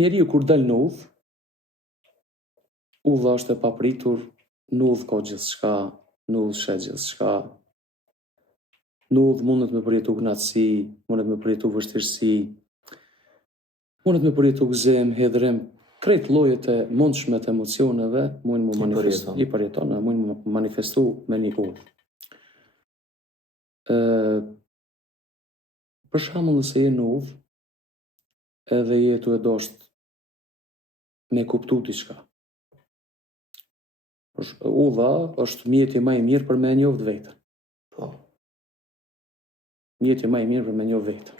njeriu kur dal në udhë, udha është e papritur, në udhë ka gjithçka, në udhë shet gjithçka. Në udhë mundet me përjetu kënaqësi, mundet me përjetu vështirësi, mundet me përjetu gëzim, hedhrim, krejt llojet e mundshme të emocioneve mund më manifestu, i përjeton, mund më manifestu me një udhë. Për shembull, nëse je në udhë, edhe je tu e dosht me kuptu diçka. Udha është mjeti më i mirë për me njoft veten. Po. Mjeti më i mirë për me njoft veten.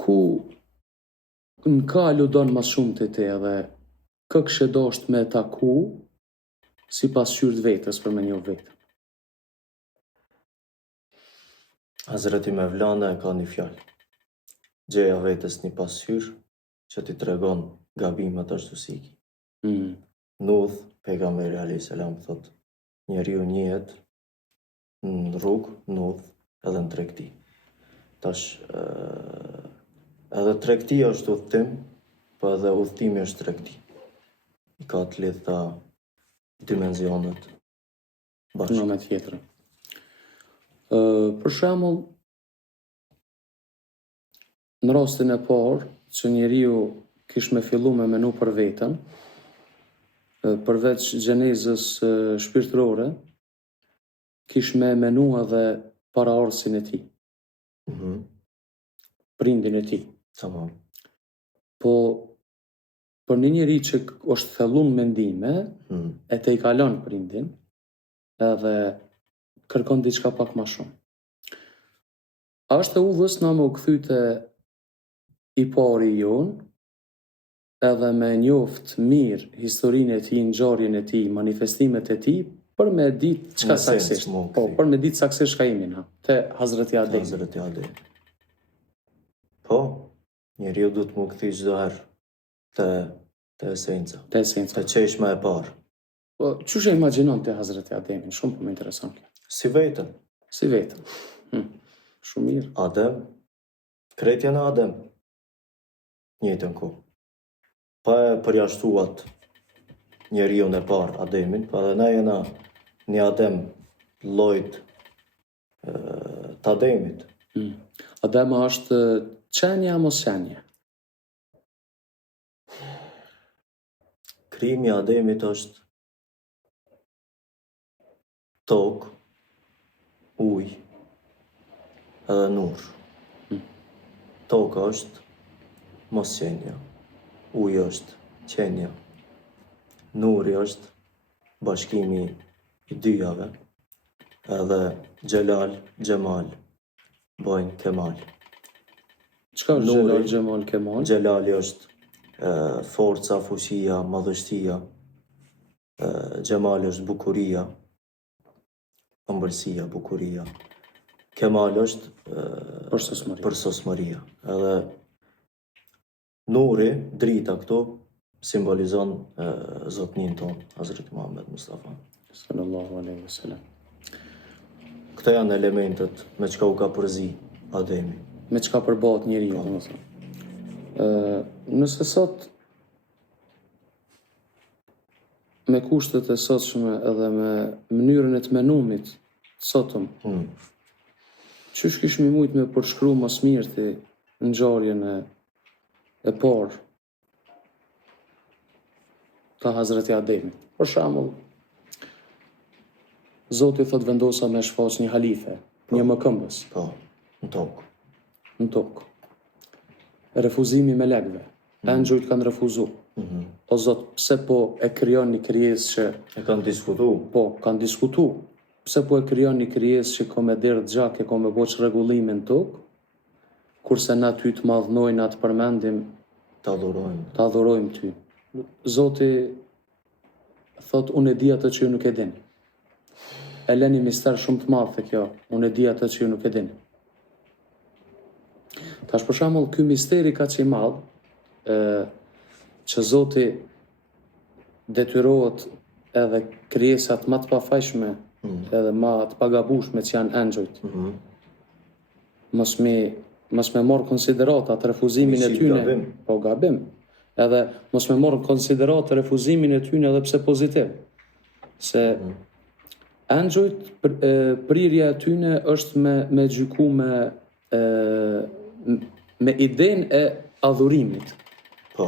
Ku në ka ludon mas shumë të te edhe kë kështë dosht me taku si pas qyrt vetës për me njoft veten. Hazreti Mevlana e ka një fjalë. Gjeja vetës një pasqyrë që ti tregon gabimet ashtu si ki. Në udhë, pejgamberi alayhis salam thot, njeriu njihet në rrugë, në udhë, edhe në tregti. Tash, edhe tregtia është udhtim, po edhe udhtimi është tregti. I ka të lidhta dimenzionet bashkë. Në me tjetër. Për shembull, në rastin e parë që njeriu kish me fillu me menu për veten, përveç gjenezës shpirtërore, kish me menu edhe paraardhësin e tij. Prindin e tij. Tamam. Po për një njeri që është thellun mendime, e te i kalon prindin, edhe kërkon diçka pak ma shumë. A është e udhës na me u kthyte i pari jon, edhe me njoft mirë historinë e tij, ngjarjen e tij, manifestimet e tij, për me ditë çka saksisht. Po, për me ditë saksisht çka jemi na, te Hazreti Ademi. Hazreti Ademi. Po, njeriu duhet më kthy çdo herë te esenca. Te esenca. Te çeshma e parë. Po, çush e imagjinon te Hazreti Ademi? Shumë po më intereson kjo. Si vetën. Si vetën. Shumë mirë. Adem, krejt janë Adem. Njëjtën kohë. Pa e përjashtuat njeriu e parë, Ademin, pa edhe na jena një Adem llojit të Ademit. Adema është qenja mos qenja? Krijimi i Ademit është tokë, ujë edhe nur. Toka është mos qenja. Uji është qenja. Nuri është bashkimi i dyjave. Edhe Xhelal, Xhemal bojnë Kemal. Çka është Xhelal, Xhemal, Kemal? Xhelali është forca, fuqia, madhështia. Xhemal është bukuria, ëmbëlsia, bukuria. Kemal është përsosmëria. Edhe nuri, drita këtu, simbolizon zotnin ton, Hazreti Muhammed Mustafa. Sallallahu alaihi wasallam. Këto janë elementet me çka u ka përzi Ademi. Me çka përbohet njeriu, domethënë. Nëse sot me kushtet e sotshme edhe me mënyrën e të menumit sotëm, qysh kish mi mujt me përshkru mas mirëti ngjarjen e parë të Hazreti Ademit. Për shembull, Zoti thot vendosa me shfaq një halife, një mëkëmbës. Po, në tokë. Në tokë. Refuzimi me legve. Engjëjt kanë refuzu. O Zot, pse po e krijon një krijesë që e kanë diskutu? Po, kanë diskutu. Pse po e krijon një krijesë që ka me derë gjak e ka me boq rregullimin tokë, kurse na ty të madhnojnë atë përmendim, ta adhurojmë. Ta adhurojmë ty. Zoti thot, unë e di atë që ju nuk e dini. E leni mister shumë të madh te kjo, unë e di atë që ju nuk e dini. Tash për shembull, ky misteri ka që i madh, që Zoti detyrohet edhe krijesat më të pafajshme, edhe më të pagabueshme që janë engjëjt. Mos mi mos me marrë konsiderat atë refuzimin e tyne. Gabim. Po gabim. Edhe mos me marrë konsiderat refuzimin e tyne edhe pse pozitiv. Se Android prirja e tyne është me gjyku me idenë e adhurimit. Po.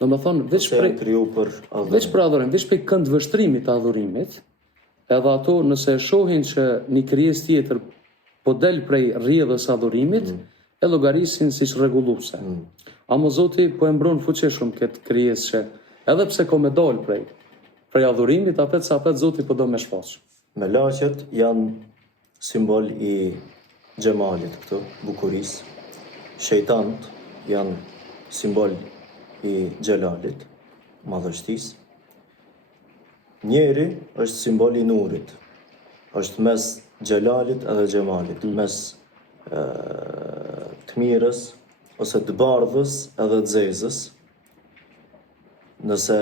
Do më thonë, veç janë kriju për adhurim. Veç për këndvështrimit të adhurimit, edhe ato nëse shohin që një krijes tjetër po del prej rrjedhës adhurimit, e llogarisin siç rregulluse. Amo Zoti po e mbron fuqishëm këtë krijes që edhe pse ko me dal prej adhurimit, apet Zoti po do me shfaq. Melaqet janë simbol i xhemalit këtu, bukurisë. Shejtanët janë simbol i xhelalit, madhështisë. Njeri është simbol i nurit. Është mes xhelalit edhe xhemalit, mes të mirës ose të bardhës edhe të zezës. Nëse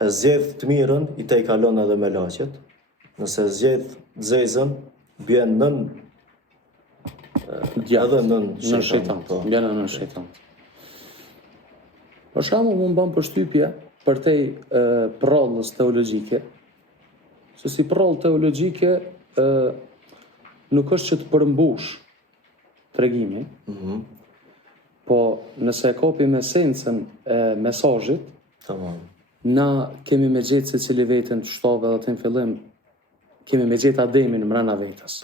e zgjedh të mirën, i te i kalon edhe melaqet. Nëse zgjedh të zezën, bjen nën edhe nën shejtan. Bjen nën shejtan. Për shembull, më bën përshtypje për te prallës teologjike. Se si prallë teologjike nuk është që të përmbush tregimi, po nëse e kopim esencën e mesazhit, na kemi me gjetë se cili vetën të shtove dhe të në fillim, kemi me gjetë Ademin mrena vetës.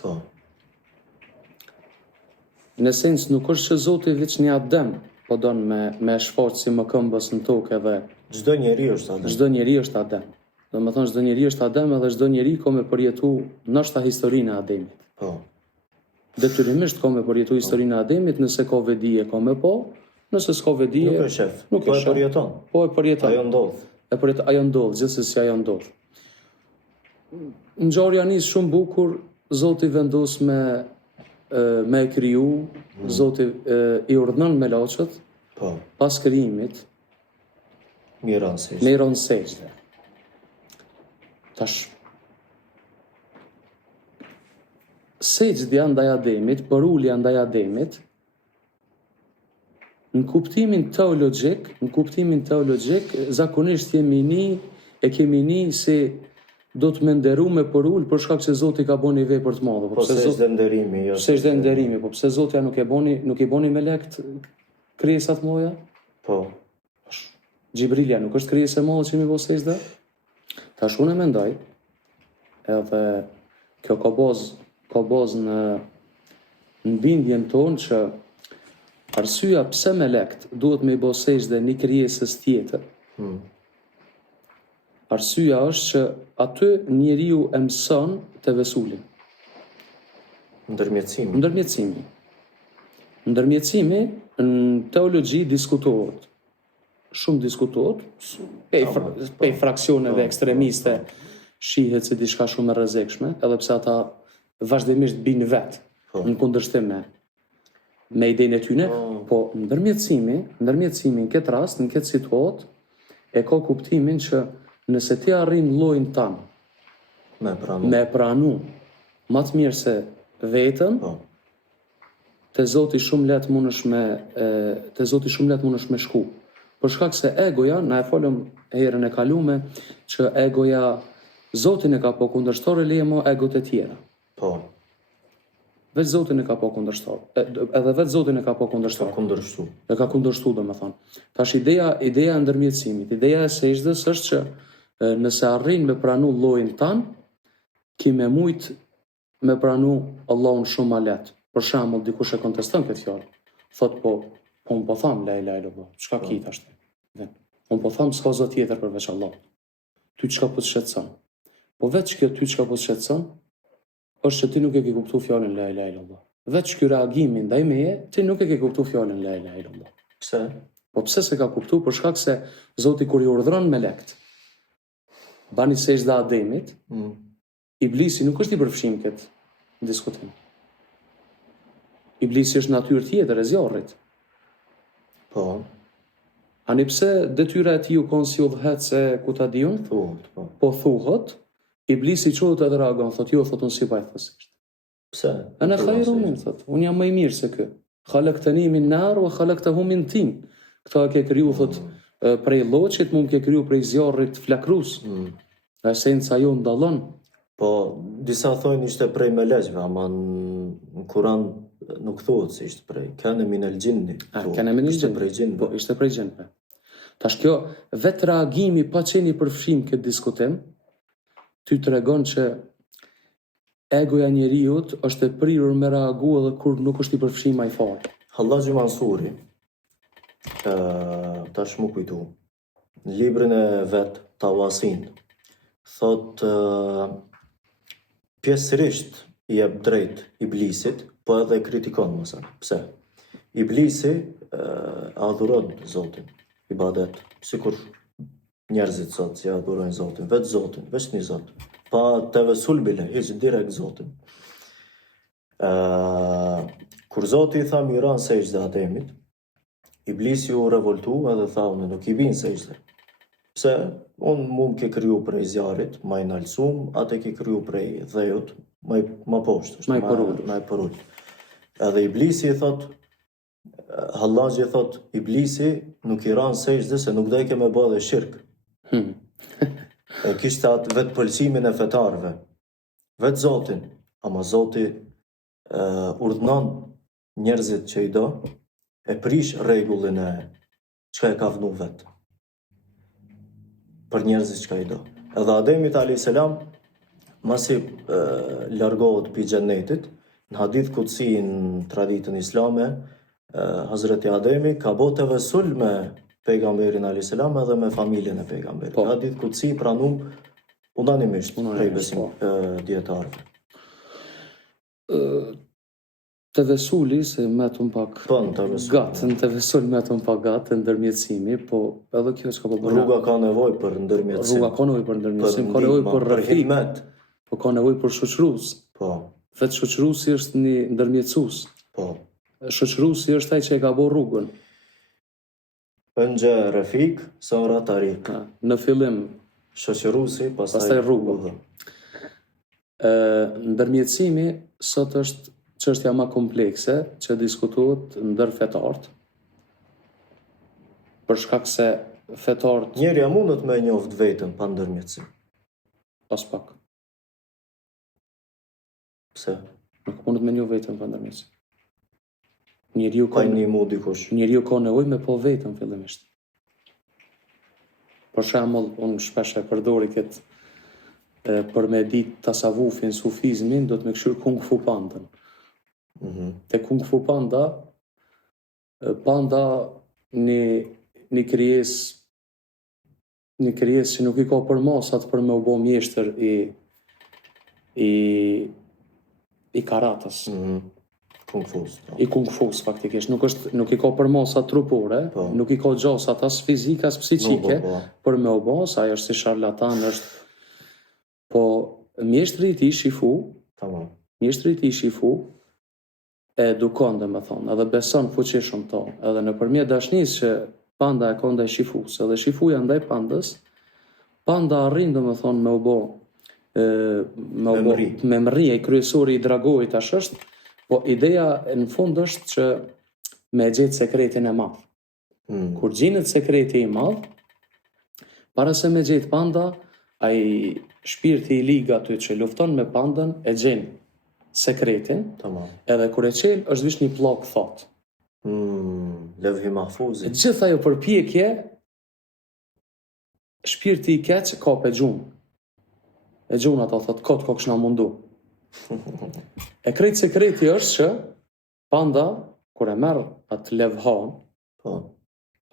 Në esencë nuk është që Zoti veç një Adem, po donë me shfaqë si më këmbës në tokë edhe... Çdo njeri është Adem. Çdo njeri është Adem. Do me thonë çdo njeri është Adem edhe çdo njeri ka me përjetu nështë historinë e Ademit. Po. Detyrimisht ka me përjetu historinë e Ademit, nëse ka vedije ka me po, nëse s'ka vedije... Nuk e shef, po e përjeton. Po e përjeton. Ajo ndodh. Ajo ndodh, gjithsesi ajo ndodh. Ngjarja nis shumë bukur, Zoti vendos me e kriju, Zoti i urdhnon melaqet, pas krijimit, me i rënë sejdë. Tash, sejdja ndaj Ademit, përulja ndaj Ademit, në kuptimin teologjik, zakonisht kemi ni se do të me nderu me përull për shkak se Zoti ka boni vepër të madhe. Po sejdë nderimi, jo. Sejdë nderimi, po pse Zotja nuk i boni me lekt krijesat moja? Po. Gjibrilja nuk është krijesë e madhe që mi bo sejdë? Tash unë e mendoj, edhe kjo ka bazë në bindjen tonë që arsyeja pse me lekt duhet me i bo sejdë një krijesës tjetër. Arsyeja është që aty njeriu e mëson të vesulin. Ndërmjetësimi. Ndërmjetësimi në teologji diskutohet. Shumë diskutohet, pej fraksioneve ekstremiste shihet si diçka shumë e rrezikshme, edhe pse ata vazhdimisht binë vetë në kundërshtim me idenë e tyre, po ndërmjetësimi në këtë rast, në këtë situatë, e ka kuptimin që nëse ti arrin llojin tanë me pranu më të mirë se vetën, te Zoti shumë lehtë mundesh me shku. Për shkak se egoja, na e folëm herën e kalume, që egoja Zotin e ka po kundërshtor e leje mo egot e tjera. Po. Veç Zotin e ka po kundërshtor. Edhe veç Zotin e ka po kundërshtor. E ka kundërshtu, do me thonë. Tash ideja e ndërmjetësimit, ideja e sejdës është që nëse arrin me pranu llojin tanë, ki me mujt me pranu Allahun shumë ma letë. Për shembull, dikush e konteston këtë fjalë. Thot unë po tham la ilaha illallah. Çka ki tash? Unë po tham s'ka zot tjetër përveç Allahut. Ty çka po të shqetëson? Po veç kjo ty çka po të shqetëson, është që ti nuk e ke kuptuar fjalën la ilaha illallah. Veç ky reagimi ndaj meje, ti nuk e ke kuptuar fjalën la ilaha illallah. Pse? Po pse se ka kuptuar? Për shkak se Zoti kur i urdhëron melekt, bani sejdë Ademit, Iblisi nuk është i përfshim këtë diskutim. Iblisi është natyrë tjetër e zjarrit. Po. Ani pse detyra e tij u konsillhet se ku ta diun? Po thuhet, Iblisi çohet edhe reagon, thotë jo, thotë unë si pa i thosisht. Pse? Ana khairu min, thotë, unë jam më i mirë se ky. khalaqtani min nar wa khalaqtahu min tin. Këta ke kriju, thot, prej lloçit, mund ke kriju prej zjarrit flakrus. Esenca jo ndallon. Po, disa thojnë ishte prej melezhve, ama në Kur'an nuk thuhet se ishte prej. Kana min al-jinni. Kana min Ishte al-jinni. prej gjinve. Po, ishte prej gjinve. Tash kjo, vetë reagimi pa qeni përfshim këtë diskutim, ty të regon që egoja njeriut është e prirur me reagu edhe kur nuk është i përfshim ai fare. Hallaxhi Mansuri, tash më kujtu, në librin e vet, Tawasin, thot pjesërisht i jep drejt Iblisit, po edhe kritikon mësa. Pse? Iblisi adhuron Zotin, ibadet, sikur njerëzit sot që adhurojnë Zotin, vetë Zotin, veç një Zot, pa të vesul bile, hiç direkt Zotin. Kur Zoti i tha miran sejdë Ademit, Iblisi u revoltu edhe tha unë nuk i bin sejdë. Pse? Unë mund ke kriju prej zjarit, ma i nalsum, atë ke kriju prej dhejut, ma poshtë, Ma i përull. Edhe Iblisi i thot, Hallaxhi thot, Iblisi nuk i ran sejdë se nuk dojke me bë dhe shirk. E kishte atë vetë pëlqimin e fetarve, vetë Zotin, ama Zoti urdhnon njerëzit që i do, e prish rregullin e çka e ka vënë vetë. Për njerëzit që i do. Edhe Ademit a.s. masi largohet pi xhennetit, në hadith kutsi në traditën islame, Hazreti Ademi ka bote vesul me pejgamberin a.s. edhe me familjen e pejgamberit. Po. Hadith kutsi pranum unanimisht prej besim dietarëve. Të vesuli, se me të më pak gatën, të vesuli me të më pak gatë, ndërmjetësimi, po edhe kjo që ka po bërë. Rruga ka nevoj për ndërmjetësim. Rruga ka nevoj për ndërmjetësim, ka nevoj për rrafik, po ka nevoj për shoqërus. Po. Vetë shoqërusi është një ndërmjetësus. Po. Shoqërusi është ai që e ka bërë rrugën. Önce rrafik, sonra tarik. Në fillim shoqërusi, pastaj rruga. Ndërmjetësimi sot është çështja më komplekse që diskutohet ndër fetarët. Për shkak se fetarët njerëja mundet me njoft veten pa ndërmjetësim. Pas pak. Pse? Nuk mundet me njoft veten pa ndërmjetësim. Njeriu ka nevojë me po veten fillimisht. Për shembull, unë shpesh e përdori këtë për me ditë tasavufin, sufizmin, do të me këshyr Kung Fu Pandën. Te Kung Fu Panda, Panda një krijesë që nuk i ka për masat për me u bo mjeshtër i karatës. Kung Fus. I Kung Fus, faktikisht. Nuk i ka për masat trupore, nuk i ka gjasat as fizike, as psiqike, për me u bo, sa ajo është si sharlatan, është. Po, mjeshtri i tij Shifu, e edukon dhe me thonë, edhe beson fuqishëm to, edhe në përmjet dashnis që Panda e ka ndaj Shifus, edhe Shifuja ndaj Pandës, Panda arrin dhe me thonë me u bo memria i kryesori i dragojit tash është, po ideja në fund është që me gjetë sekretin e madh. Kur gjinet sekreti i madh, para se me gjetë Panda, ai shpirti i liga aty që lufton me Pandën e gjen sekretin, edhe kur e qel është vish një pllok thot. Levhi Mahfuzi. Gjithë ajo përpjekje, shpirti i keq ka pe gjumë. E gjumë ata thot, kot ko këshna mundu. E krejt sekreti është që Panda, kur e merr atë levhan,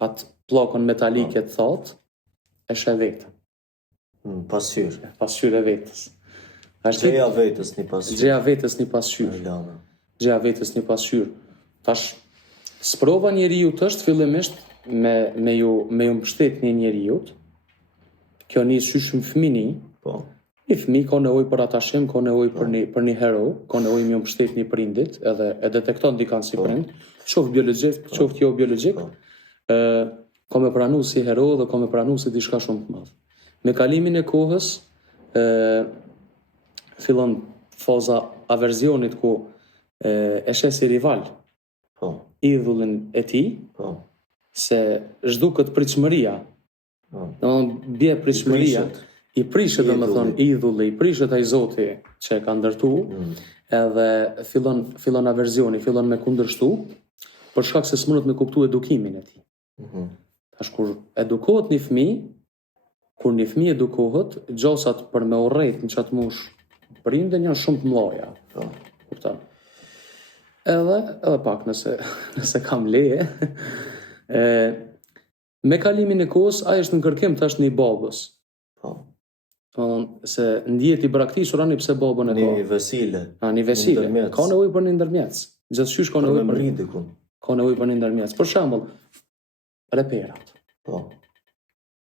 atë pllokën metalike thot, e shë vetën. Pasqyrë. Pasqyrë e vetës. Gjeja vetës një pasqyrë. Gjeja vetës një pasqyrë. Tash, sprova njeriut është fillimisht me ju mbështet një njeriut. Kjo një shyshëm fëmini. Një fëmi ka nevoj për atashim, ka nevoj për një hero, ka nevoj me ju mbështet një prindit, edhe e detekton dikan si prind, qoftë biologjik, qoftë jo biologjik, ka me pranu si hero dhe ka me pranu si diçka shumë të madh. Me kalimin e kohës, fillon faza averzionit ku e shes si rival. Po, idhullin e tij, po, se zhduket pritshmëria. po. Domethënë bie pritshmëria, i prishet domethënë idhulli, i prishet ai Zoti që e ka ndërtu, edhe fillon averzioni, fillon me kundërshtu, për shkak se s'mundet me kuptu edukimin e tij. Tash kur edukohet një fëmijë, kur një fëmijë edukohet, gjosat për me urrejt në qatë mush prindën janë shumë të mëdha. Po. Kupton? Edhe pak nëse kam leje, me kalimin e kohës ai është në kërkim tash një babës. Po. Domethënë se ndihet i braktisur ani pse babën e ka. Një vesile. Një vesile. ndërmjet. Ka nevojë për një ndërmjetës. Gjithçysh ka Për nevojë me për mrit dikun. ka nevojë për një ndërmjetës. Për shembull, reperat. Po.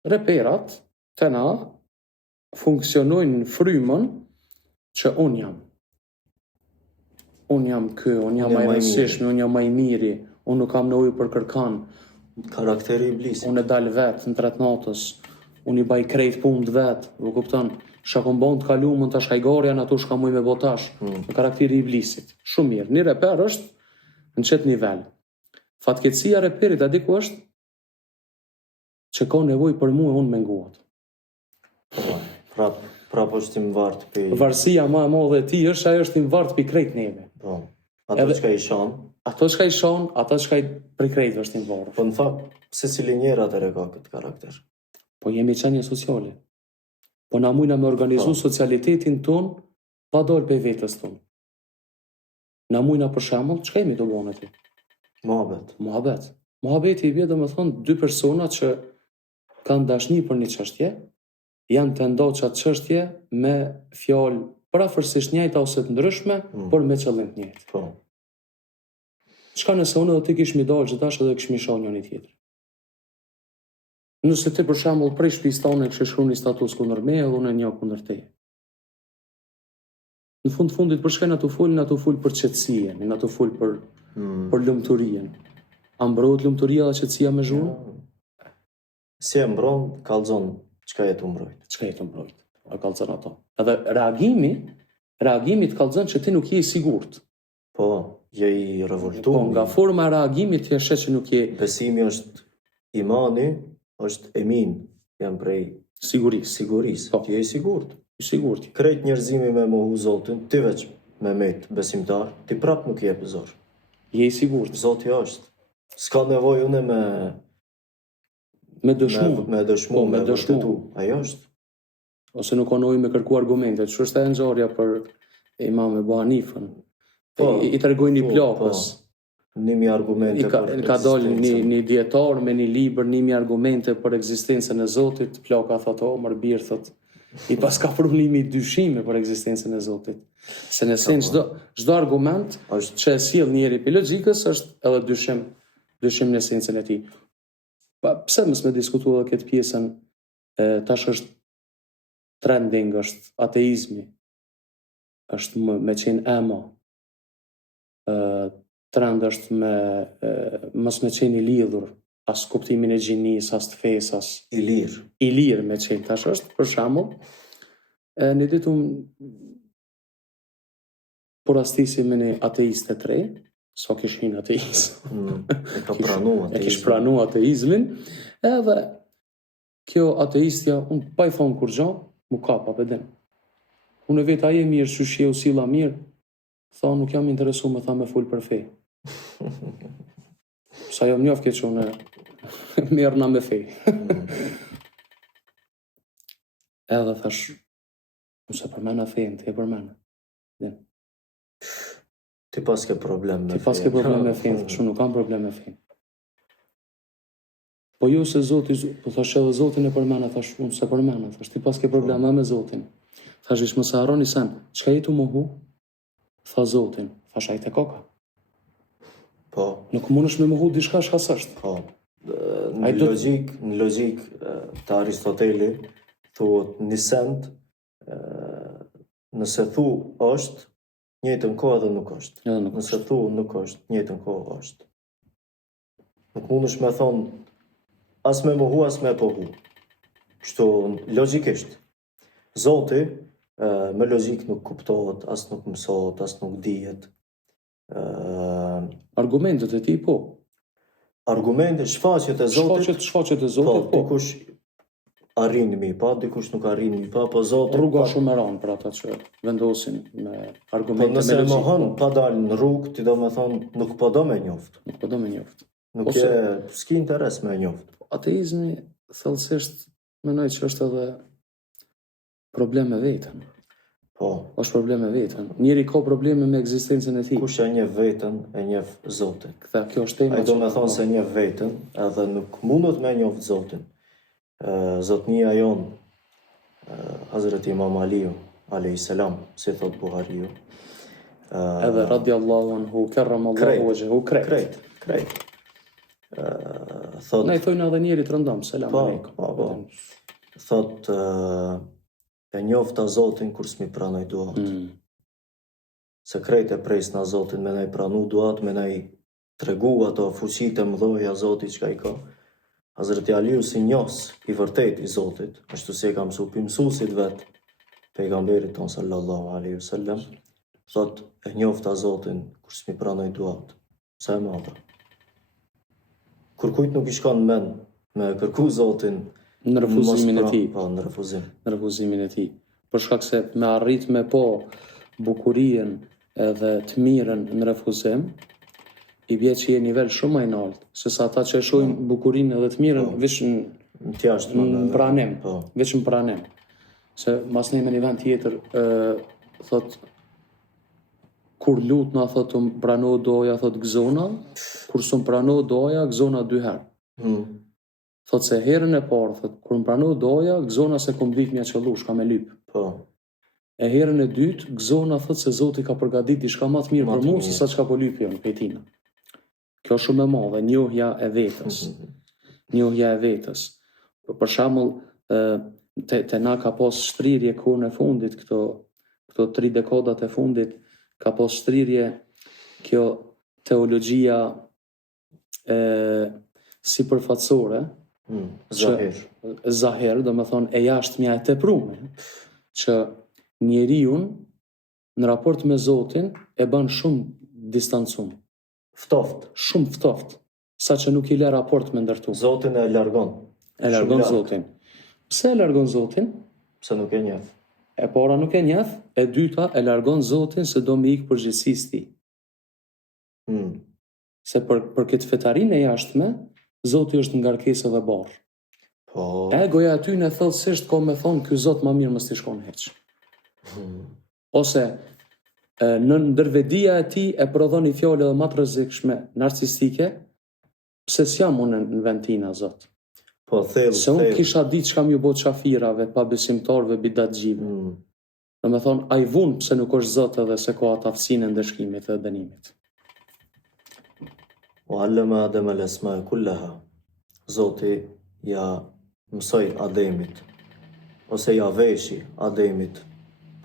Reperat të na funksionojnë në frymën që unë jam. Unë jam ky, unë jam Unë më i jam më i rëndësishmi, unë jam më i miri, unë nuk kam nevojë për kërkan, Karakteri i iblisit. unë e dal vetë në 3 natës, unë i baj krejt punët vetë, u kupton? Shakon bon të kalumën tash hajgarja në ato shka muj me botash, në karakteri i iblisit. Shumë mirë. Një reper është në qëtë nivel. Fatkeqësia e reperit a di ku është? Që ka nevojë për mua unë me nguat. Po. Prap është i mvartë për... Varësia ma e madhe e tij është ajo është i vartë për krejt neve. Po. Ato që ka i shanë. Ato që ka i shon, ato që ka i për krejt është i varë. Po në fakt, se cili njëra të ka këtë karakter. Po jemi qenje sociale. Po na mujna me organizu socialitetin ton pa dol për vetës ton. Na mujna për shembull, çka jemi të bënë aty? Mohabet. Muhabet. Muhabeti i bie domethënë dy persona që kanë dashni për një çështje, janë të ndoqë atë çështje me fjalë prafërsisht njëjta ose të ndryshme, por me qëllim të njëjtë. Po. Çka nëse unë do të kish mi dalë gjithashtu edhe kish mi shoh njëri tjetrin. Nëse ti për shembull prej shtëpisë tonë kishe shkruar një status kundër meje dhe unë një kundër teje. Në fundit për shkak na të fol për qetësinë, na të fol për lumturinë. A mbrohet lumturia dhe qetësia me zhurmë? Si e mbron, kallzon çka jetë u mbrojt. Çka jetë u mbrojt? A kallzon ato. Edhe reagimi të kallzon që ti nuk je i sigurt. Po, je i revoltuar. Po, nga forma e reagimit ti e sheh që nuk je. Besimi është imani, është emin, jam prej sigurisë. Po. Ti je i sigurt. I sigurt. Krejt njerëzimi me mohu Zotin, ti veç me met besimtar, ti prap nuk je zor. Je i sigurt. Zoti është. S'ka nevojë unë me dëshmu. Me dëshmu, me vërtetu. Ajo është. Ose nuk ka nevojë me kërku argumente. Që është e ngjarja për Imam Ebu Hanifën. Po, I tregojnë një plakës. Po. 1000 argumente për ka dalë një dietar me një libër 1000 argumente për ekzistencën e Zotit. Plaka thotë, o mër birë, thotë. I pas ka problemi dyshime për ekzistencën e Zotit. Se në esencë çdo argument që e sjell njëri për logjikës është edhe dyshim në esencën e tij. Pse mos me diskutu edhe këtë pjesën, tash është trending, është ateizmi, është me qenë emo, trend është mos me qenë i lidhur, as kuptimin e gjinis, as të fesë, as i lirë. I lirë me qenë, tash është, për shembull, në ditë por astisi me një ateiste të re, so kishin ateist. E ka pranu ateizmin. E kish pranu ateizmin, edhe kjo ateistja, unë pa i thonë kur gjo, mu kapa pëdem. Unë e vetë aje mirë, shushje u sila mirë, tha nuk jam interesu me tha me full për fej. Sa jam njof ke që unë merë na me fej. Edhe thash, nëse përmena fejnë, të e përmena. Ti pas ke problem me fejnë. Ti pas ke problem me fejnë, thash, unë nuk kam problem me fejnë. Po jo se Zoti, po thash edhe Zotin e përmena, thash, unë se përmena, thash, ti pas ke probleme me Zotin. Thash, ishë më se haroni sen, qka jetu më hu? Tha Zotin, thash, ajte koka. Po. Nuk mund është me më hu dishka shka sështë. Po. Në logjik të Aristoteli, thuhet një send, nëse thu është, njëjtën kohë edhe nuk është. Nëse thu nuk është, njëjtën kohë është. Nuk mund është me thonë, as me mohu, as me pohu. Kështu, logjikisht. Zoti, me logjik nuk kuptohet, as nuk mësohet, as nuk dihet. Argumentet e tij, po. Argumente, shfaqjet e Zotit. Shfaqjet e Zotit, po. Dikush arrin mi pa, dikush nuk arrin mi pa, po Zoti... Rruga shumë e rëndë për ata që vendosin me argumente me logjikë. Po nëse mohon pa dalë në rrugë, ti do me thonë nuk po do me njoft. Nuk po do me njoft. Nuk s'ki interes me njoft. Ateizmi, thellësisht, mendoj që është edhe problem me veten. Po. Është problem me veten. Njeri ka probleme me ekzistencën e tij. Kush e njeh veten, e njeh Zotin. Kjo është tema. Ai do me thonë se njeh veten, edhe nuk mundet me njoft Zotin. Zotnia jon, Hazreti Imam Aliu, alayhis salam, si thot Buhariu. Edhe radiallahu anhu, karramallahu wajhahu, krejt. Thot... Na I thojnë edhe njerit rëndom, selam aleikum. Po. Thot, e njofta Zotin kur s'mi pranoj duat. Se krejt e presna Zotin me na I pranu duat, me na I tregu ato fuqit e mdhoja Zotit që ka I ka. Hazreti Aliu si njos I vërtet I Zotit, ashtu se ka mësu pi mësuesit vet, pejgamberit ton sallallahu alaihi wasallam, thot e njofta Zotin kur s'mi pranoj duat. Sa e madhe. Kur kujt nuk I shkon mend me kërku Zotin në refuzimin e tij. Po, në refuzim. Në refuzimin e tij. Për shkak se me arrit me po bukurinë edhe të mirën në refuzim, I bie që je nivel shumë më I lartë, se sa ata që e shohin bukurinë edhe të mirën veç në pranim, veç në pranim. Se mas ne me një vend tjetër, thot, kur lutna, thot, prano doja, thot, gëzona, kur s'm prano doja, gëzona 2 herë. Thot se herën e parë, thot, kur prano doja, gëzona se kom vit mja qëllu, shka me lyp. E herën e dytë, gëzona, thot, se Zoti ka përgatit diçka më të mirë për mua se sa çka po lypja në petina. Kjo shumë e madhe, njohja e vetës. Njohja e vetës. Për shembull, te na ka pas shtrirje kohën e fundit, këto 3 dekadat e fundit, ka pas shtrirje kjo teologjia sipërfaqësore, zahir, do me thonë e jashtëmja e teprume, që njeriu në raport me Zotin e bën shumë distancum. Shumë ftoft, sa që nuk I le raport me ndërtu. Zotin e largon. E largon Zotin. Pse e largon Zotin? Pse nuk e njeh. E para nuk e njeh, e dyta e largon Zotin se do me ikë përgjegjësisë tij. Se për këtë fetarinë e jashtme, Zoti është ngarkesë dhe barr. Po. Egoja aty në thellësisht ka me thonë ky Zot më mirë mos t'i shkon hiç. Ose në ndërvedia e tij e prodhon I fjalë edhe më të rrezikshme, narcisistike, pse s'jam unë në vend tina, Zot. Po, thellë. Se unë kisha ditë çka më bë çafirave, pa besimtarve, bidatxhive. Do me thonë, ai vun pse nuk është Zot edhe se ka atë aftësinë e ndëshkimit dhe dënimit. O allama Adem al-asma kullaha. Zoti ja mësoi Ademit, ose ja veshi Ademit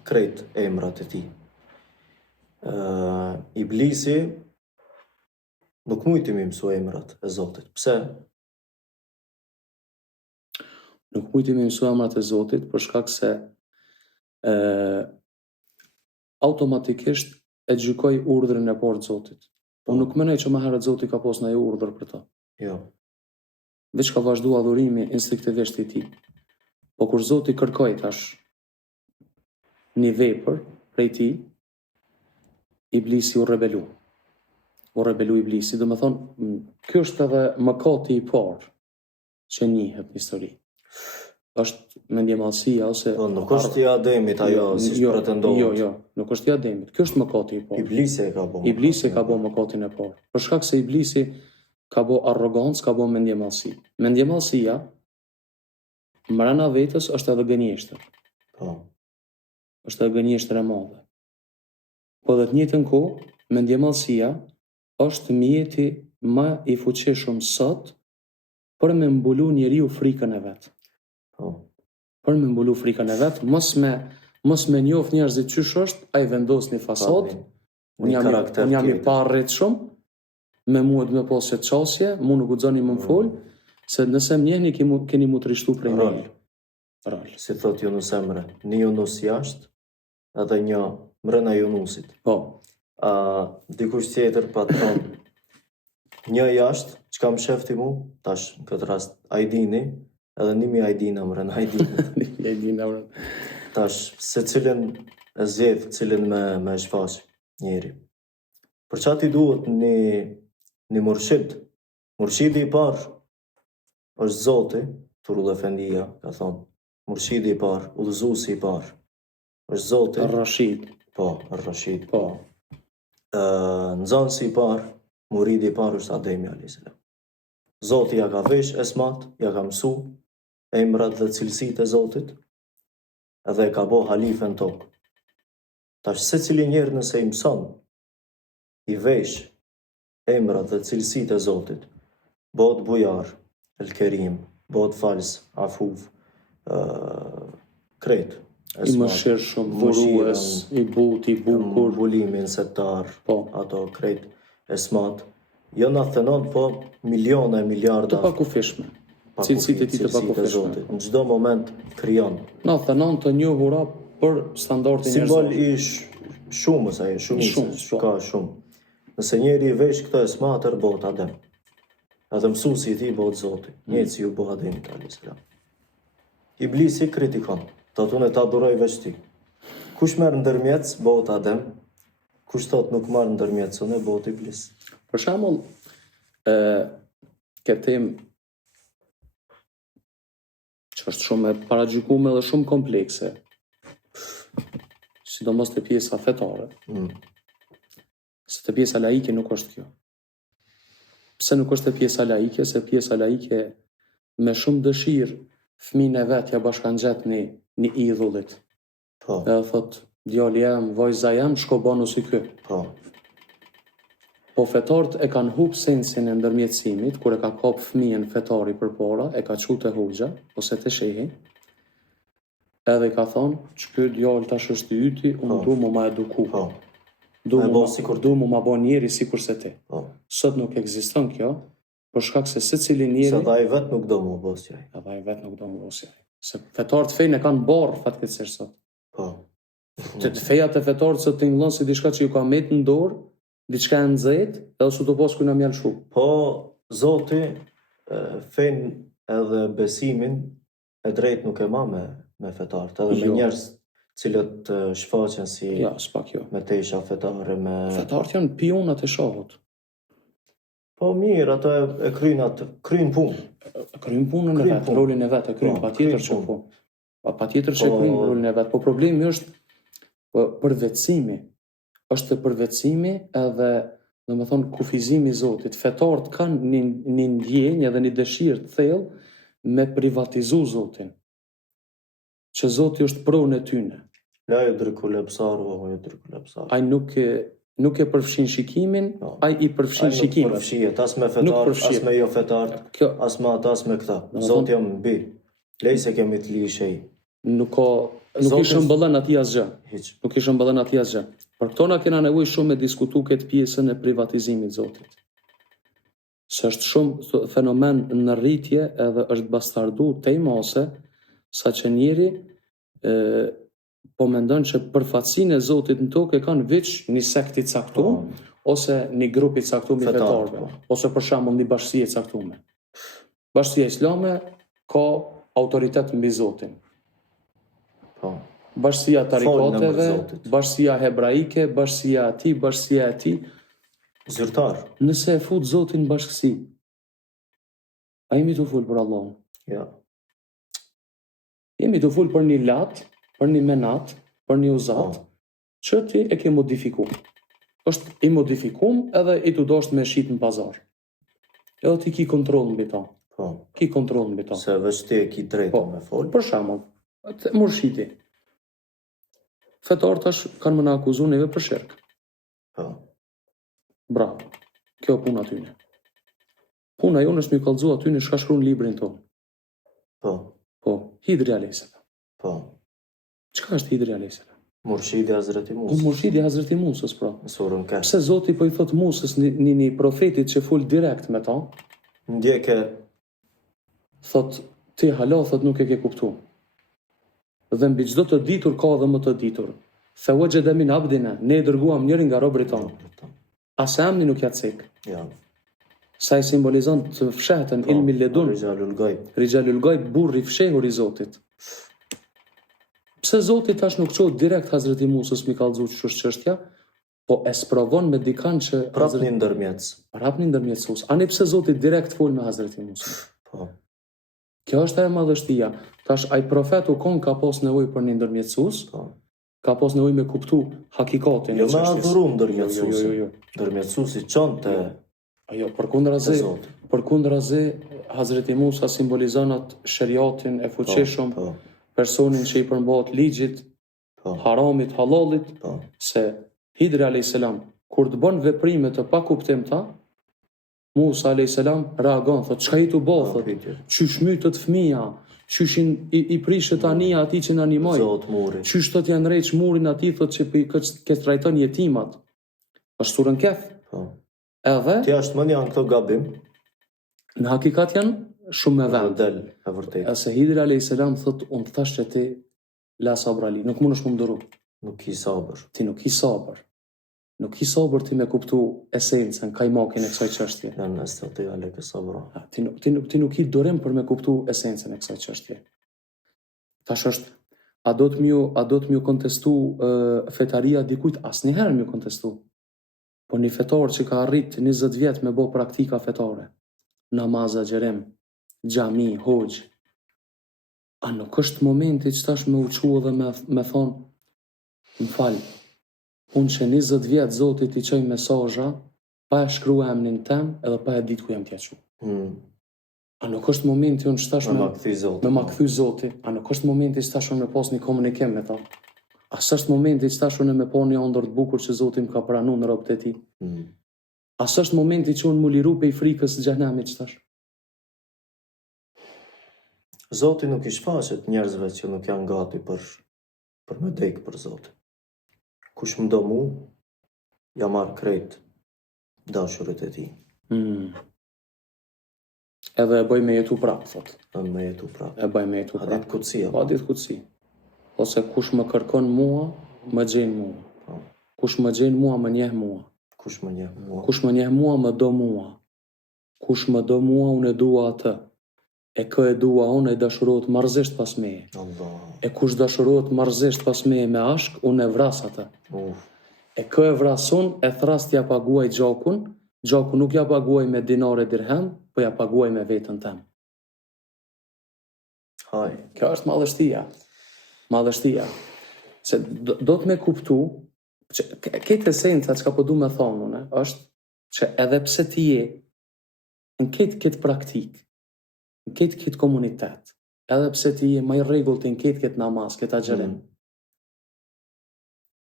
krejt emrat e tij. Iblisi nuk mujti mi mësu emrat e Zotit. Pse? Nuk mujti mi mësu emrat e Zotit për shkak se automatikisht e gjykoj urdhrin e parë të Zotit. Po nuk mendoj që më herët Zoti ka pas ndonjë urdhër për to. Jo. Veç ka vazhdu adhurimi instinktivisht I tij. Po kur Zoti kërkoi tash një vepër prej tij, Iblisi u rebelu. U rebelu Iblisi, do me thonë, kjo është edhe mëkati I parë që njihet në histori. Është mendjemallësia ose... Po, nuk është I Ademit ajo si pretendohet. Jo, nuk është I Ademit. Kjo është mëkati I parë. Iblisi ka bo. Iblisi ka bo mëkatin e parë. Për shkak se Iblisi ka bo arrogancë, ka bo mendjemallësi. Mendjemallësia, mbrana vetës është edhe gënjeshtër. Po. Është edhe gënjeshtër e madhe. Po dhe të njëjtën kohë, mendjemallësia është mjeti më I fuqishëm sot për me mbulu njeriu frikën e vet. Po. Për me mbulu frikën e vet, mos me njoh njerëzit çysh është, ai vendos një fasadë. Unë jam I parritshëm, me mua të më posë çështje, mu nuk guxoni më fol, se nëse më njehni keni mu trishtu prej meje. Rol. Si thot Yunus Emre, një Yunus jashtë, edhe një mbrëna Yunusit. Po. Dikush tjetër pa të thonë, një jashtë, që kam shefti mu, tash në këtë rast, Ajdini, edhe nimi Ajdina më rënë, Ajdini. Tash, se cilën e zjedh, cilën me shfaq njeri. Për që ati duhet një murshid. Murshidi i parë është Zoti, Turul Efendia, ka thonë. Murshidi i parë, udhëzuesi i parë, është Zoti. Ar-Rashid. Po, Ar-Rashid. Po. Nxënësi i parë, muridi i parë është Ademi a.s. Zoti ja ka vesh esmat, ja ka mësu emrat dhe cilësitë e Zotit, edhe ka bo halife në tokë. Tash se cili njerë nëse i mëson, i vesh emrat dhe cilësitë e Zotit, bëhet bujar, El Kerim, bëhet fals, Afuf, krejt. I mëshirshëm, vurues, i but, i bukur. Mbulimin, setar, po. Ato krejt esmat. Jo na thënon, po miliona e miliarda. Të pakufishme. Cilësitë e tij të pakufishme. Në çdo moment krijon. Na thënon të njohura për standardin njerëzor. Simbol i shumës ai, shumicës, ka shumë. Nëse njeri i vesh këto esmatër, bëhet Adem. Edhe mësuesi i tij bëhet Zoti. Njëci ju bëhet Ademi a.s. Iblisi kritikon. Thot unë ta adhuroj veç ti. Kush merr ndërmjet, bëhet Adem. Kush thot nuk marr ndërmjet, sonë bëhet Iblis. Për shembull, këtë temë që është shumë e paragjykuar dhe shumë komplekse, sidomos te pjesa fetare. Se te pjesa laike nuk është kjo. Pse nuk është te pjesa laike? Se pjesa laike me shumë dëshirë fëmijën e vet ja bashkangjet një idhullit. Po. Edhe thot, djali jam, vajza jam, shko banu si ky. Po. Po fetarët e kanë hub sensin e ndërmjetësimit, kur e ka kap fëmijën fetari përpara, e ka çu te hoxha ose te shehi. Edhe ka thonë, që ky djalë tash është i yti, unë du më ma eduku. Po. Du më ma bo njeri sikur se ti. Po. Sot nuk ekziston kjo, për shkak se secili njeri. Se dha i vet nuk do më bosjaj. Dha i vet nuk do më bosjaj. Se fetarët fejnë e kanë barë fatkeqësisht sot. Po. Të fejat e fetarët sot tingëllon si diçka që ju ka met në dorë, diçka e nxehtë, edhe su të posë kujna mjallë shumë. Po, Zoti, fejnë edhe besimin e drejt nuk e ma me fetarët, edhe me njerëz cilët shfaqen si me tesha fetare, me... Fetarët janë pionat e shohut. Po mirë, ato e kryjnë punë. Kryjnë punën e vetë, rolin e vetë, e kryjnë patjetër që punë. Patjetër që kryjnë rolin e vetë, po problemi është përvetësimi. Është përvetësimi edhe, dhe me thonë, kufizimi i Zotit. Fetarët kanë një ndjenjë edhe një dëshirë të thellë me privatizu Zotin. Që Zoti është pronë e tyne. La ju dërkule pësaru, o ju dërkule pësaru. Ai nuk e përfshin shikimin, ai i përfshin shikimin. Nuk përfshijet, as me fetarë, as me jo fetarë, as me ata, as me këta. Zoti jam mbi. Lej se kemi të li shej. Nuk i shëmbëllën ati asgjë. Nuk i shëmbëllën ati asgjë. Për këto na kena nevojë shumë me diskutu këtë pjesën e privatizimit Zotit. Se është shumë fenomen në rritje edhe është bastardu tejmase, sa që njeri po mendon që përfaqësinë e Zotit në tokë e kanë veç një sekti caktuar ose një grupi caktuar me fetarëve, ose për shembull një bashkësi e caktuar. Bashkësia islame ka autoritet mbi Zotin. Bashkësia tarikateve, bashkësia hebraike, bashkësia e tij. Zyrtar. Nëse e fut Zotin në bashkësi, a jemi të fol për Allahun? Ja. Jemi të fol për një lat, për një menat, për një uzat, që ti e ke modifikum. Është i modifikum edhe i të dosht me shit në pazar. Edhe ti ki kontrol në bita. Ki kontrol në bita. Se veç ti e ki drejta me fol. Për shembull, murshiti. Fetarët tash kanë më na akuzu neve për shirk. Bravo. Kjo puna tyne. Puna jonë është me kallëzu aty në shka shkruan librin tonë. Hidri a.s. Çka është Hidri a.s.? Murshidi Hazreti Musa. Murshidi Hazreti Musës, pra. Surën Kahf. Pse Zoti po i thot Musës një profetit që fol direkt me ta? Ndjeke. Thot, ti hala, thot nuk e ke kuptu. Dhe mbi çdo të ditur ka dhe më të ditur. Fa wajada min abdina, ne dërguam njërin nga robërit tonë. Asa emni nuk ja cek. Ja. Sa i simbolizon të fshehtën ilmi ledun, Rijalul gajb. Rijalul gajb, burri fshehur i Zotit. Pse Zoti tash nuk qohë direkt Hazreti Musës mi kallëzu çështja, po e sprovon me dikan që Prap një ndërmjetës. prap një ndërmjetësues. Ani pse Zoti direkt fol me Hazreti Musën. Po. Kjo është e madhështia. Tash ai profet u kon ka pas nevojë për një ndërmjetësues, Po. ka pas nevojë me kuptu hakikatin. Jo e me çështjes. adhurum ndërmjetësuesi. Jo. Ndërmjetësuesi çonte Ajo, përkundrazi, Zoti. përkundrazi Hazreti Musa simbolizon atë shariatin e fuqishëm, Po. personin që i përmbahet ligjit, Po. haramit, halalit, Po. se Hidri a.s. kur të bën veprime të pa kuptimta, Musa a.s. reagon, thot, çka i tu bë, thot, qysh mytët fëmija, qysh i prishet anija ati që në animoj, Zot muri. qysh thot janë rejq murin ati, thot që këtë trajton jetimat. Është surën Kehf. Po. Edhe, Ti ashtë më janë këto gabim. në hakikat janë shumë me vend. Del, e vërtet. Ase Hidri a.s. thot, unë të thash që ti la sabrali, nuk mund është më mdëru. Nuk i sabër. Ti nuk i sabër. Nuk i sabër ti me kuptu esencën, kajmakin e kësaj çështje. Janë në stati ale ke sabra. Ti nuk i dorim për me kuptu esencën e kësaj çështje. Tash është, a do të mju kontestu fetaria dikujt? Asnjëherë mju kontestu. Po një fetar që ka arrit 20 vjet me bo praktika fetare, namaza, xherem, xhami, hoxh, a nuk është momenti që tash me uqu dhe me thonë, më falë, unë që 20 vjetë Zotit i qoj mesazha, pa e shkrua emnin tem edhe pa e ditë ku jam t'ja qu. A nuk është momenti unë që tash Me ma këthy Zoti. me ma kthy Zoti, a nuk është momenti që tash unë me pas një komunikim me ta, a s'është momenti që tash unë me po një ondër të bukur që Zoti më ka pranu në robët e ti, a s'është momenti që unë mu liru pe i frikës së xhenemit që tash. Zoti nuk i shfaqet njerëzve që nuk janë gati për me dekë për Zotin. Kush më do mu, ja marrë krejt dashurit e ti. Edhe e bëj me jetu prapë, thot. Në me jetu prapë. E bëj me jetu prapë. Hadit kutsia. Hadit kutsi. Ose kush më kërkon mua, më gjen mua. Po. Kush më gjen mua, më njeh mua. Kush më njeh mua. Kush më njeh mua, më do mua. Kush më do mua, unë e dua atë. E kë e dua unë e dashurohet marrëzisht pas meje. Allah. E kush dashurohet marrëzisht pas meje me ashk, unë e vras atë. E kë e vras unë, e thras t'ja paguaj gjakun, gjakun nuk ja paguaj me dinare dirhem, po ja paguaj me vetën tem. Haj. Kjo është madhështia. Madhështia. Se do të me kuptu, që këtë esenca që ka po du me thonë une, është që edhe pse ti je në këtë praktikë, në këtë komunitet, edhe pse ti je më i rregullt në këtë namaz, këtë agjerim,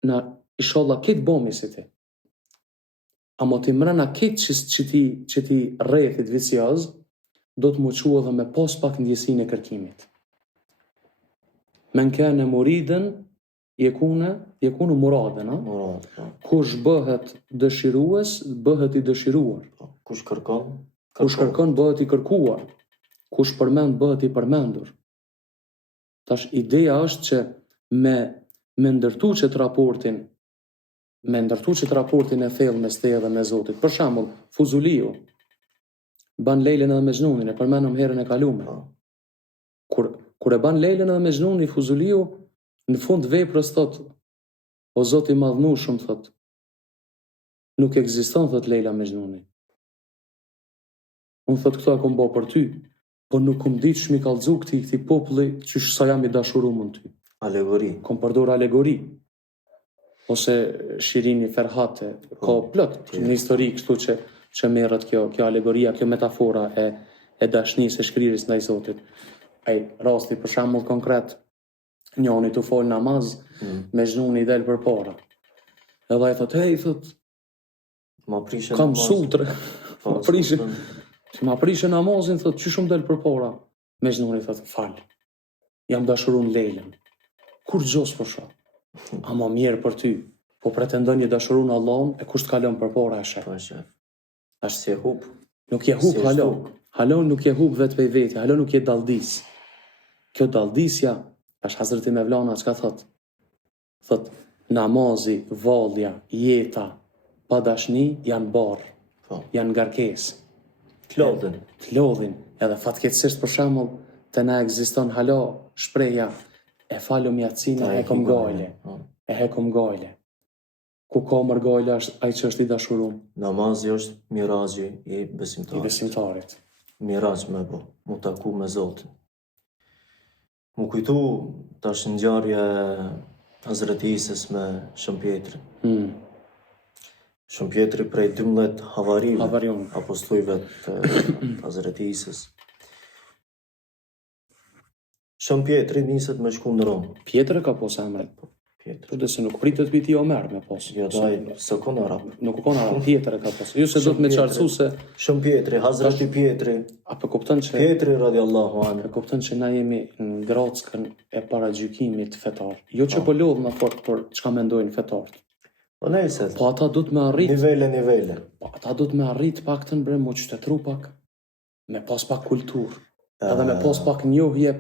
në inshallah këtë bomi si ti, amo ti mrena këtë që ti rrethit vicioz, do të muqua dhe me pos pak ndjesin e kërkimit. Men kene muridën, jekunu muradën, a? Murad, po. Kush bëhet dëshirues, bëhet i dëshiruar. Kush kërkon? Kush kërkon, bëhet i kërkuar. Kush përmend, bëhet i përmendur. Tash, ideja është që me ndërtu qëtë raportin e thellë mes teje dhe me Zotit. Për shembull, Fuzuliu, ban Lejlen edhe Mejnunin, e përmenëm herën e kalume. Kur e ban Lejlen edhe Mejnunin, Fuzuliu, në fund veprës thot, o Zoti i madhnueshëm, thot, nuk ekziston, thot Lejla Mejnuni. Unë thot këto e kom bo për ty, po nuk kom ditë shmi kallëzu këti populli që sa jam i dashuruar ty. Alegori. Kom përdor alegori. Ose Shirini Ferhate, ka plot në histori kështu që merret kjo alegoria, kjo metafora e dashnisë e shkrirjes ndaj Zotit. Ai rasti për shembull konkret, njëri të fol namaz, Mejnuni i del përpara. Edhe ai thot, hey, thot, kam sutre, ma prishë namazin, thot, që shumë del përpara? Mejnuni thot, fal, jam dashurun Lejlen. Kur gjos për shoh? Ama mirë për ty, po pretendon një dashurun Allahun, e kush të kalon përpara e shef. Ashtë si e hub. Nuk je hub halon. Halon nuk je hub vetë pej veti, halon nuk je daldis. Kjo daldisja, është Hazreti Mevlana që ka thot? Thot, Namazi, vallja, jeta, pa dashni janë barë, Po. janë ngarkesë. Të Lodhin, edhe fatkeqësisht për shembull të na ekziston hala shpreha e falëm jacinë e hekom gajle. E hekom gajle. Ku ka mër gajle është ai që është i dashurum. Namazi është mirazhi i I besimtarit. besimtarit. Mirazh me bo, mu taku me Zotin. Mu kujtu tash ngjarja e Hazreti Isës me Shëmpjetrin. Shëmpjetri prej 12 Havarion. apostujve të Hazreti Isës. Shëmpjetri niset me shku në Rom. Pjetër e ka posë emret. Pjetër. Por dhe se nuk pritet piti Omer me posë. Jo, daj, së kon arab. Nuk u kon arab, Pjetër e ka posë. Ju se do të me qartësu se... Shëmpjetri, Hazreti Pjetri. Apo kupton që... Pjetri radiallahu anhu. E kupton që na jemi në grackën e paragjykimit fetar. Jo që po lodh më fort për çka mendojnë fetarët. Po nejse, Po ata du të me arrit, nivele. po ata du të me arrit pak të bre, mu qytetru pak, me pas pak kultur, edhe me pas pak njohje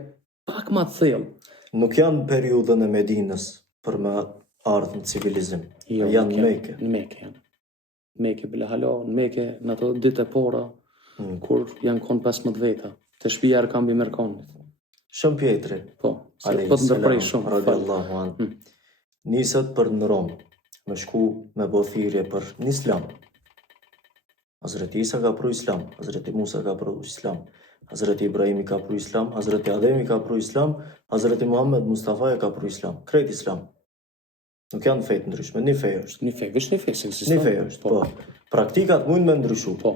pak ma të thellë. Nuk janë periudhën e Medinës për me ardhë në civilizim. Jo, Janë nuk në Mekë. Në Mekë janë. Në Mekë, bile halo, në Mekë, në ato ditë e pora, kur janë konë 15 veta, të shtëpia e kambi Merkanit. Shëmpjetri, Po, se po të ndërprej shumë. fal. radiallahu anhu, niset për në Rom, me shku me bo thirrje për një islam. Hazreti Isa ka pru islam, Hazreti Musa ka pru islam, Hazreti Ibrahimi ka pru islam, Hazreti Ademi ka pru islam, Hazreti Muhammed Mustafa e ka pru islam, krejt islam. Nuk janë fejt ndryshme, një fej është. Një fej, veç një fej, se Një ekziston. fej është, po. Praktikat mund me ndryshu. Po,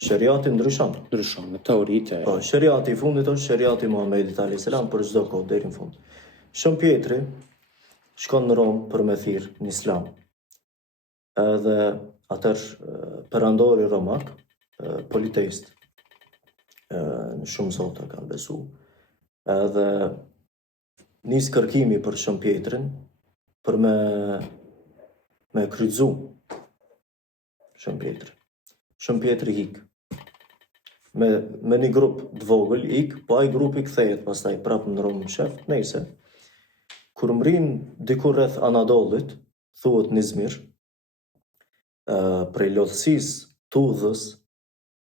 Sheriati ndryshon. ndryshon, në teoritë. Po, sheriati i fundit është sheriati i Muhamedit alayhis salam për çdo kohë deri në fund. Shëmpjetri shkon në Rom për me thirr në islam. Edhe atër perandori romak, politeist, në shumë zote kanë besu. Edhe nis kërkimi për Shëmpjetrin për me kryqëzu Shëmpjetri. Shëmpjetri hik. Me një grup të vogël ik, po ai grupi kthehet pastaj prapë në Rom shef, nejse. Kur mrin diku rreth Anadollit, thuhet në Izmir, prej lodhësisë të udhës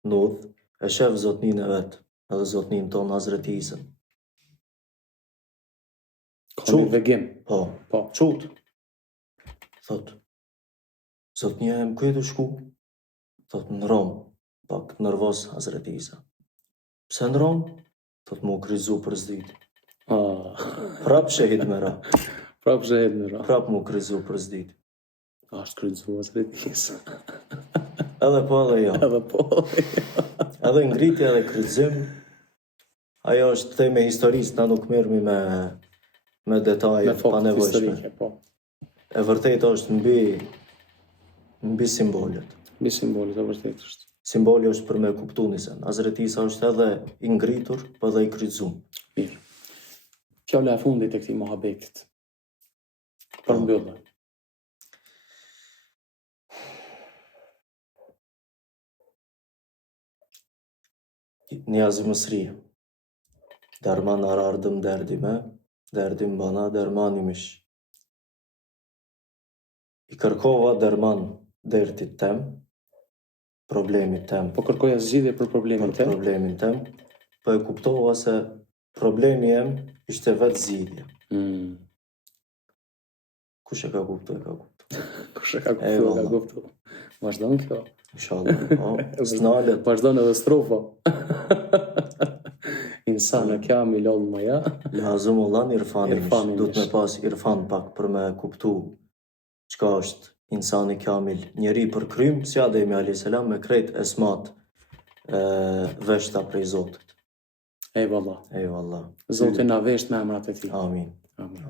në udhë, e shef zotnin e vet, edhe zotnin ton Hazreti Isën. Ka një vegim. Po, Po, çut. Thot, zotnia e më kujtu shku? Thot, në Rom, pak nervoz Hazreti Isa. Pse në Rom? Thot, mu kryzu për zdit. Prap shehit me ra. prapë zhehet në ra. Prap mu kryzu për zdit. Ashtë kryqëzuar Hazretis. Edhe po edhe jo. Edhe po. Edhe ngritje edhe kryqëzim. Ajo është theme historisë, na nuk merremi me detaje Me pa fakt nevojshme. historike, po. E vërtet është mbi simbolet. Mbi simbolit, e vërtet është. Simboli është për me kuptu nisen. Hazreti Isa është edhe i ngritur, po edhe i kryqëzum. Mirë. Fjala e fundit e këtij mohabetit. Për mbyllje. Një azimësri. Derman arardım derdime, derdim bana derman imiş. I kërkova derman dertit tem, problemit tem, Po kërkoja zgjidhje për problemin për tim. problemin tem, po e kuptova se problemi jem ishte vetë zgjidhja. Kush e ka kuptu, e ka kuptu. Kush e ka kuptuar, ka kuptuar. Vazhdon kjo. Inshallah, po, s'nalet. Vazhdon edhe strofa. Insana kamil olmaja. Lazëm olan irfani Irfani do të me mish. pas irfan pak për me kuptu çka është insani kamil. Njeri për krym, si Ademi alayhis salam me krejt esmat veshta prej Zotit. Eyvallah. Eyvallah. Zoti na vesht me emrat e tij. Amin. Amin.